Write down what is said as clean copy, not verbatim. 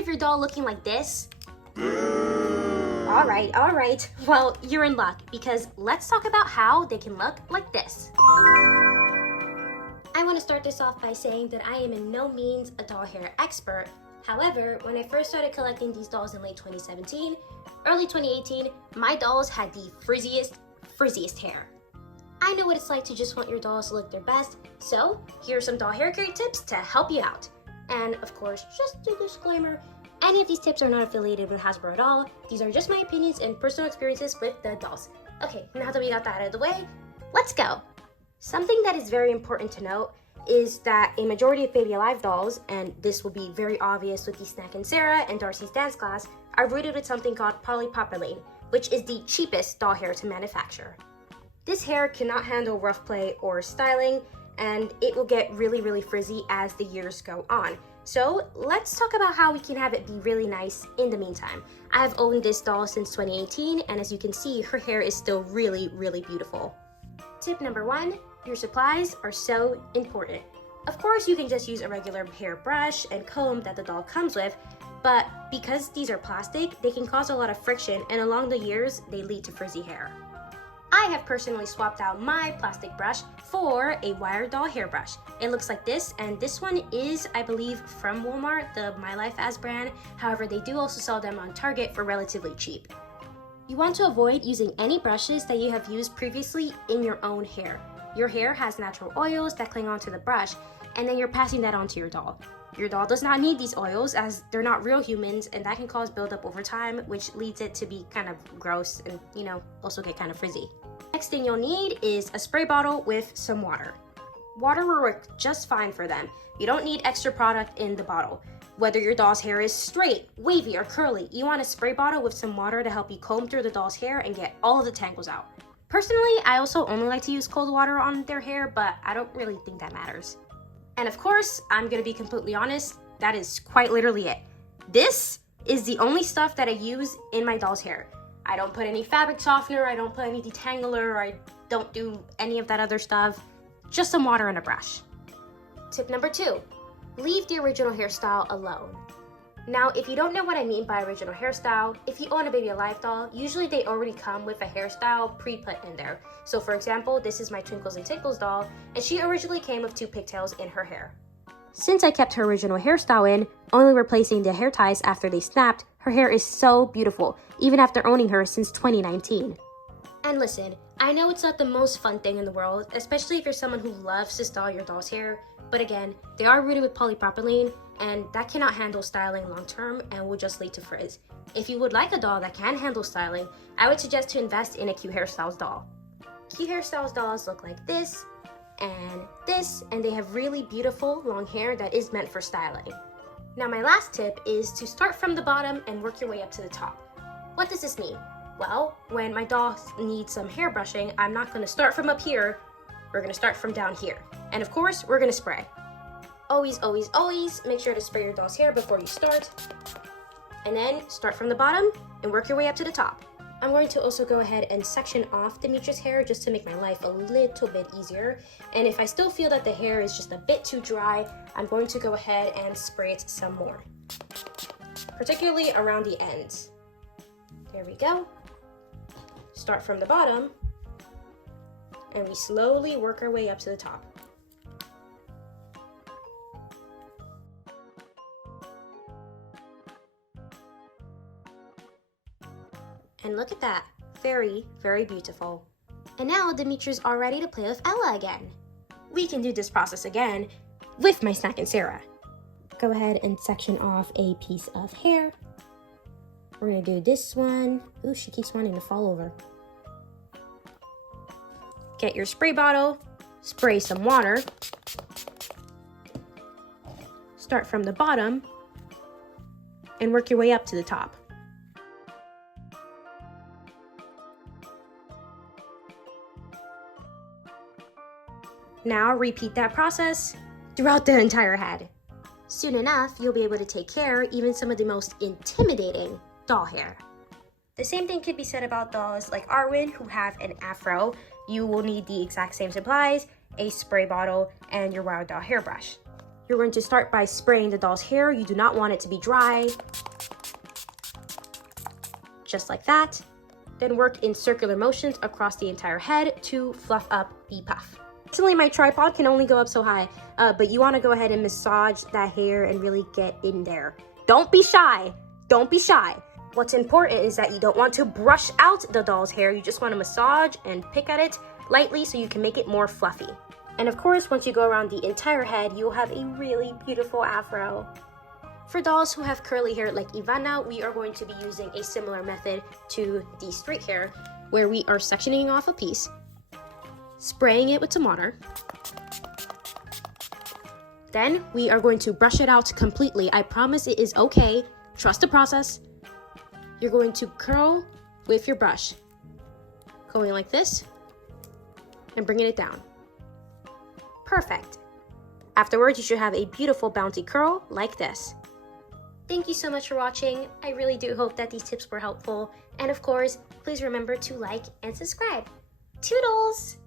of your doll looking like this? All right. Well, you're in luck because let's talk about how they can look like this. I want to start this off by saying that I am in no means a doll hair expert. However, when I first started collecting these dolls in late 2017, early 2018, my dolls had the frizziest hair. I know what it's like to just want your dolls to look their best, so here are some doll hair care tips to help you out. And of course, just a disclaimer, any of these tips are not affiliated with Hasbro at all. These are just my opinions and personal experiences with the dolls. Okay, now that we got that out of the way, let's go. Something that is very important to note is that a majority of Baby Alive dolls, and this will be very obvious with the Snack and Sarah and Darcy's dance class, are rooted with something called polypropylene, which is the cheapest doll hair to manufacture. This hair cannot handle rough play or styling, and it will get really frizzy as the years go on. So let's talk about how we can have it be really nice in the meantime. I have owned this doll since 2018, and as you can see, her hair is still really beautiful. Tip number 1, your supplies are so important. Of course, you can just use a regular hair brush and comb that the doll comes with, but because these are plastic, they can cause a lot of friction, and along the years, they lead to frizzy hair. I have personally swapped out my plastic brush for a wire doll hairbrush. It looks like this, and this one is, I believe, from Walmart, the My Life As brand. However, they do also sell them on Target for relatively cheap. You want to avoid using any brushes that you have used previously in your own hair. Your hair has natural oils that cling onto the brush, and then you're passing that on to your doll. Your doll does not need these oils as they're not real humans, and that can cause buildup over time, which leads it to be kind of gross and, also get kind of frizzy. Next thing you'll need is a spray bottle with some water. Water will work just fine for them. You don't need extra product in the bottle. Whether your doll's hair is straight, wavy, or curly, you want a spray bottle with some water to help you comb through the doll's hair and get all of the tangles out. Personally, I also only like to use cold water on their hair, but I don't really think that matters. And of course, I'm gonna be completely honest, that is quite literally it. This is the only stuff that I use in my doll's hair. I don't put any fabric softener, I don't put any detangler, I don't do any of that other stuff. Just some water and a brush. Tip number 2, leave the original hairstyle alone. Now, if you don't know what I mean by original hairstyle, if you own a Baby Alive doll, usually they already come with a hairstyle pre-put in there. So for example, this is my Twinkles and Tinkles doll, and she originally came with 2 pigtails in her hair. Since I kept her original hairstyle in, only replacing the hair ties after they snapped, her hair is so beautiful, even after owning her since 2019. And listen, I know it's not the most fun thing in the world, especially if you're someone who loves to style your doll's hair, but again, they are rooted with polypropylene, and that cannot handle styling long term and will just lead to frizz. If you would like a doll that can handle styling, I would suggest to invest in a Q Hairstyles doll. Q Hairstyles dolls look like this, and they have really beautiful long hair that is meant for styling. Now my last tip is to start from the bottom and work your way up to the top. What does this mean? Well, when my doll needs some hair brushing, I'm not going to start from up here, we're going to start from down here. And of course, we're going to spray. Always make sure to spray your doll's hair before you start. And then start from the bottom and work your way up to the top. I'm going to also go ahead and section off Demetra's hair just to make my life a little bit easier. And if I still feel that the hair is just a bit too dry, I'm going to go ahead and spray it some more, particularly around the ends. There we go. Start from the bottom, and we slowly work our way up to the top. And look at that, very beautiful. And now Demetra's all ready to play with Ella again. We can do this process again with my Snack and Sarah. Go ahead and section off a piece of hair. We're gonna do this one. Ooh, she keeps wanting to fall over. Get your spray bottle, spray some water. Start from the bottom and work your way up to the top. Now repeat that process throughout the entire head. Soon enough, you'll be able to take care even some of the most intimidating doll hair. The same thing could be said about dolls like Arwen who have an afro. You will need the exact same supplies, a spray bottle, and your wild doll hairbrush. you're going to start by spraying the doll's hair. You do not want it to be dry. Just like that. Then work in circular motions across the entire head to fluff up the puff. Personally, my tripod can only go up so high, but you want to go ahead and massage that hair and really get in there. Don't be shy. Don't be shy. What's important is that you don't want to brush out the doll's hair. You just want to massage and pick at it lightly so you can make it more fluffy. And of course, once you go around the entire head, you'll have a really beautiful afro. For dolls who have curly hair like Ivana, we are going to be using a similar method to the straight hair, where we are sectioning off a piece, spraying it with some water. Then we are going to brush it out completely. I promise it is okay. Trust the process. You're going to curl with your brush, going like this and bringing it down. Perfect. Afterwards, you should have a beautiful bouncy curl like this. Thank you so much for watching. I really do hope that these tips were helpful. And of course, please remember to like and subscribe. Toodles!